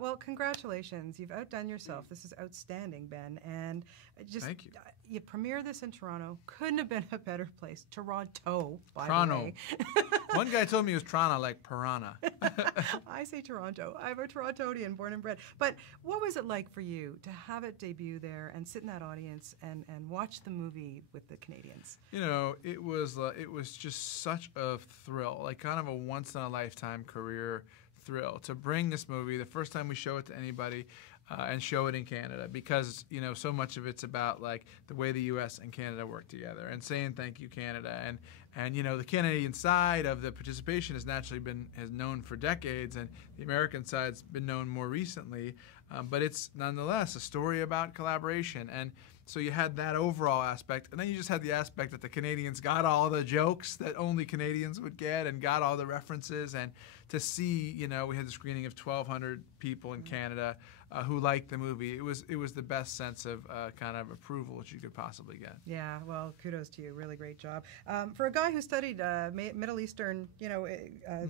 Well, congratulations. You've outdone yourself. This is outstanding, Ben. And just Thank you. You premiere this in Toronto. Couldn't have been a better place. Toronto, by Toronto. the way. One guy told me it was Toronto, like piranha. I say Toronto. I'm a Torontonian, born and bred. But what was it like for you to have it debut there and sit in that audience and watch the movie with the Canadians? You know, it was just such a thrill, like kind of a once in a lifetime career thrill to bring this movie the first time we show it to anybody and show it in Canada, because you know so much of it's about like the way the U.S. and Canada work together and saying thank you Canada, and you know the Canadian side of the participation has naturally has known for decades, and the American side's been known more recently, but it's nonetheless a story about collaboration. And so you had that overall aspect, and then you just had the aspect that the Canadians got all the jokes that only Canadians would get and got all the references. And to see, you know, we had the screening of 1,200 people in Canada who liked the movie. It was the best sense of kind of approval that you could possibly get. Yeah, well, kudos to you. Really great job. For a guy who studied Middle Eastern,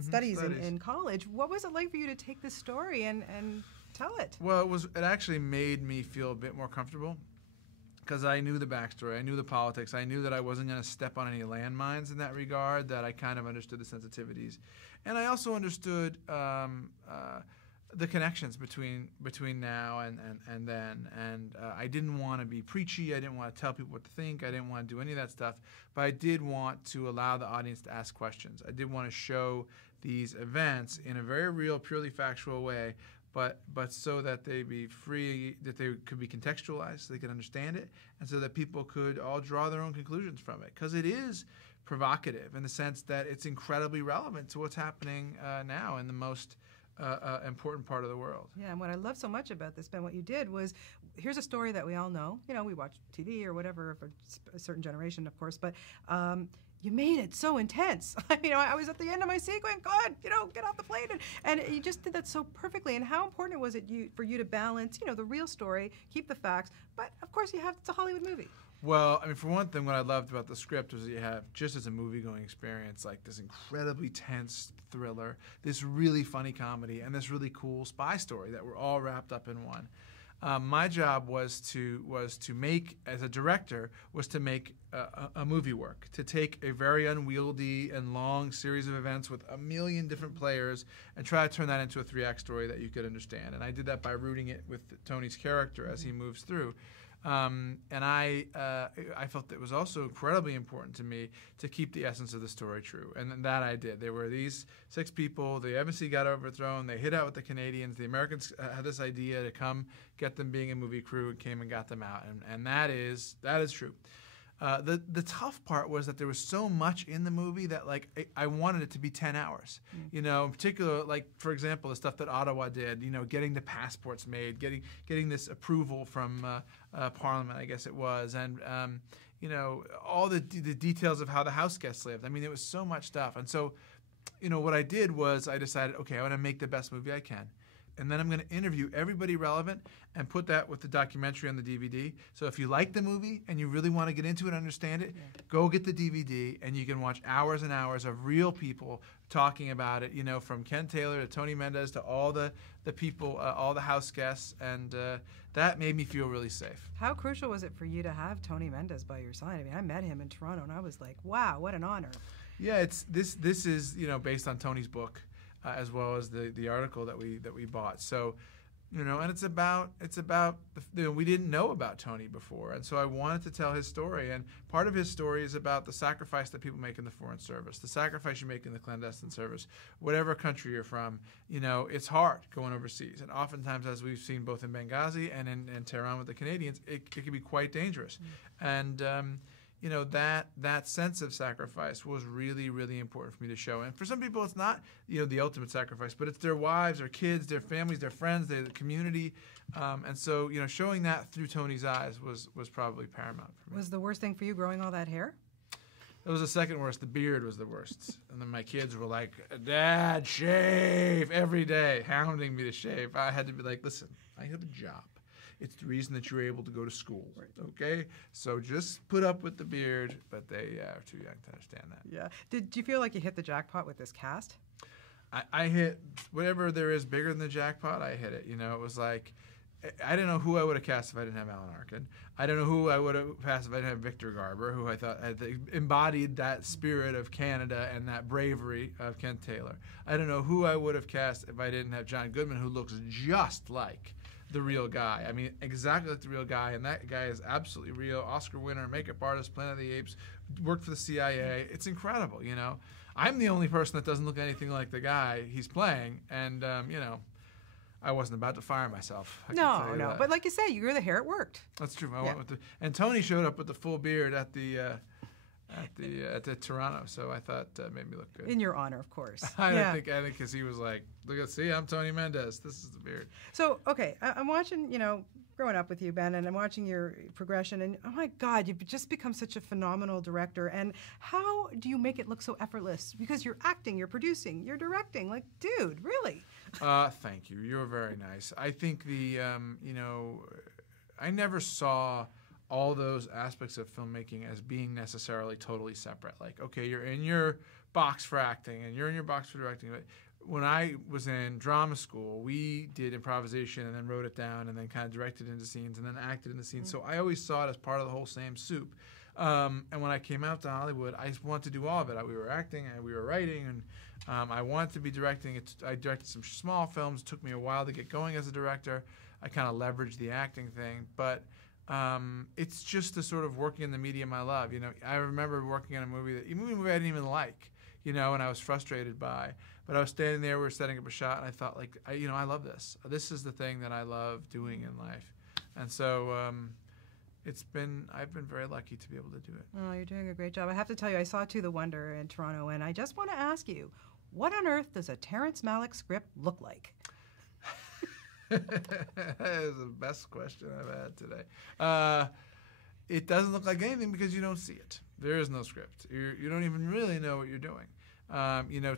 studies in college, what was it like for you to take this story and tell it? Well, it actually made me feel a bit more comfortable, because I knew the backstory, I knew the politics, I knew that I wasn't going to step on any landmines in that regard, that I kind of understood the sensitivities. And I also understood the connections between now and then. And I didn't want to be preachy, I didn't want to tell people what to think, I didn't want to do any of that stuff, but I did want to allow the audience to ask questions. I did want to show these events in a very real, purely factual way, but so that they be free, that they could be contextualized, so they could understand it, and so that people could all draw their own conclusions from it. Because it is provocative in the sense that it's incredibly relevant to what's happening now in the most important part of the world. Yeah, and what I love so much about this, Ben, what you did was, here's a story that we all know. You know, we watch TV or whatever for a certain generation, of course, but you made it so intense. I was at the end of my sequence, God, get off the plane. And you just did that so perfectly. And how important was it for you to balance, the real story, keep the facts, but of course it's a Hollywood movie. Well, I mean, for one thing, what I loved about the script was that you have, just as a movie-going experience, like this incredibly tense thriller, this really funny comedy, and this really cool spy story that were all wrapped up in one. My job was to make, as a director, was to make a movie work, to take a very unwieldy and long series of events with a million different players and try to turn that into a 3-act story that you could understand. And I did that by rooting it with Tony's character as he moves through. And I felt that it was also incredibly important to me to keep the essence of the story true, and that I did. There were these 6 people, the embassy got overthrown, they hid out with the Canadians, the Americans had this idea to come get them being a movie crew, and came and got them out, and that is true. The tough part was that there was so much in the movie that I wanted it to be 10 hours. In particular, like for example, the stuff that Ottawa did, getting the passports made, getting this approval from Parliament, I guess it was, and all the details of how the house guests lived. I mean, it was so much stuff. And so, what I did was I decided, okay, I want to make the best movie I can. And then I'm going to interview everybody relevant and put that with the documentary on the DVD. So if you like the movie and you really want to get into it and understand it, go get the DVD and you can watch hours and hours of real people talking about it, from Ken Taylor to Tony Mendez to all the people, all the house guests, and that made me feel really safe. How crucial was it for you to have Tony Mendez by your side? I mean, I met him in Toronto and I was like, wow, what an honor. Yeah, this is based on Tony's book. As well as the article that we bought. So, and it's about we didn't know about Tony before, and so I wanted to tell his story. And part of his story is about the sacrifice that people make in the foreign service, the sacrifice you make in the clandestine service, whatever country you're from. It's hard going overseas, and oftentimes, as we've seen both in Benghazi and in Tehran with the Canadians, it can be quite dangerous. And that sense of sacrifice was really, really important for me to show. And for some people, it's not, the ultimate sacrifice, but it's their wives, their kids, their families, their friends, their community. And so, showing that through Tony's eyes was probably paramount for me. Was the worst thing for you growing all that hair? It was the second worst. The beard was the worst. And then my kids were like, Dad, shave every day, hounding me to shave. I had to be like, listen, I have a job. It's the reason that you're able to go to school, okay? So just put up with the beard, but they are too young to understand that. Yeah. Did you feel like you hit the jackpot with this cast? I hit whatever there is bigger than the jackpot. I hit it. You know, it was like I didn't know who I would have cast if I didn't have Alan Arkin. I don't know who I would have cast if I didn't have Victor Garber, who I thought had embodied that spirit of Canada and that bravery of Ken Taylor. I don't know who I would have cast if I didn't have John Goodman, who looks just like the real guy. I mean, exactly like the real guy, and that guy is absolutely real. Oscar winner, makeup artist, Planet of the Apes, worked for the CIA. It's incredible, you know. I'm the only person that doesn't look anything like the guy he's playing, and you know, I wasn't about to fire myself. No. But like you say, you grew the hair. It worked. That's true. I went with and Tony showed up with the full beard at the Toronto, so I thought made me look good. In your honor, of course. I think because he was like, look, see, I'm Tony Mendez. This is the beard. So okay, I'm watching. You know, growing up with you, Ben, and I'm watching your progression, and oh my God, you've just become such a phenomenal director. And how do you make it look so effortless? Because you're acting, you're producing, you're directing. Like, dude, really? Thank you. You're very nice. I think you know, I never saw all those aspects of filmmaking as being necessarily totally separate. Like, okay, you're in your box for acting and you're in your box for directing. But when I was in drama school, we did improvisation and then wrote it down and then kind of directed into scenes and then acted in the scenes. So I always saw it as part of the whole same soup. And when I came out to Hollywood, I wanted to do all of it. We were acting and we were writing, and I wanted to be directing. I directed some small films. It took me a while to get going as a director. I kind of leveraged the acting thing, but it's just the sort of working in the medium I love. You know, I remember working on a movie I didn't even like, you know, and I was frustrated by. But I was standing there, we were setting up a shot, and I thought, like, I love this. This is the thing that I love doing in life. And so I've been very lucky to be able to do it. Oh, you're doing a great job. I have to tell you, I saw To the Wonder in Toronto, and I just want to ask you, what on earth does a Terrence Malick script look like? That is the best question I've had today. It doesn't look like anything because you don't see it. There is no script. You don't even really know what you're doing. You know,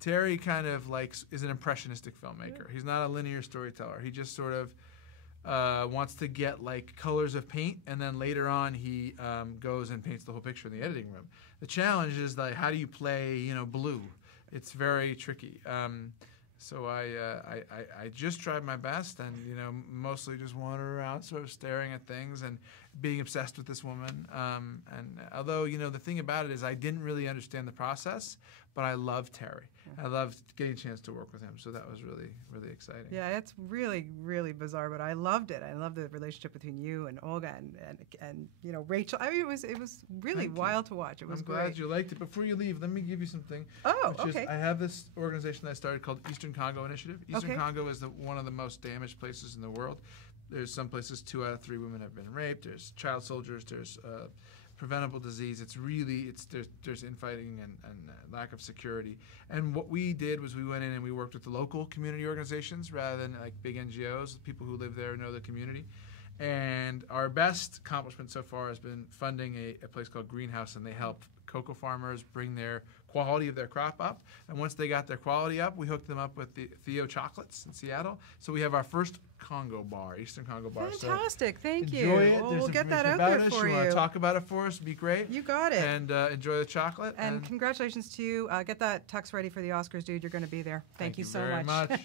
Terry kind of is an impressionistic filmmaker. He's not a linear storyteller. He just sort of wants to get like colors of paint, and then later on he goes and paints the whole picture in the editing room. The challenge is like, how do you play, you know, blue? It's very tricky. So I just tried my best, and you know, mostly just wandered around, sort of staring at things and being obsessed with this woman. And although, you know, the thing about it is I didn't really understand the process, but I loved Terry. I loved getting a chance to work with him, so that was really, really exciting. Yeah, it's really, really bizarre, but I loved it. I loved the relationship between you and Olga and you know, Rachel. I mean, it was really wild to watch. It was great. I'm glad you liked it. Before you leave, let me give you something. Oh, okay. I have this organization that I started called Eastern Congo Initiative. Eastern Congo is one of the most damaged places in the world. There's some places 2 out of 3 women have been raped. There's child soldiers. There's preventable disease. There's infighting and lack of security. And what we did was we went in and we worked with the local community organizations rather than like big NGOs. People who live there know the community. And our best accomplishment so far has been funding a place called Greenhouse, and they help cocoa farmers bring their quality of their crop up. And once they got their quality up, we hooked them up with the Theo chocolates in Seattle. So we have our first Congo bar, Eastern Congo bar. Fantastic. So thank you. Enjoy it. Well, we'll get that out there for you. You want to talk about it for us? It'd be great. You got it. And enjoy the chocolate. And congratulations to you. Get that tux ready for the Oscars, dude. You're going to be there. Thank you so much.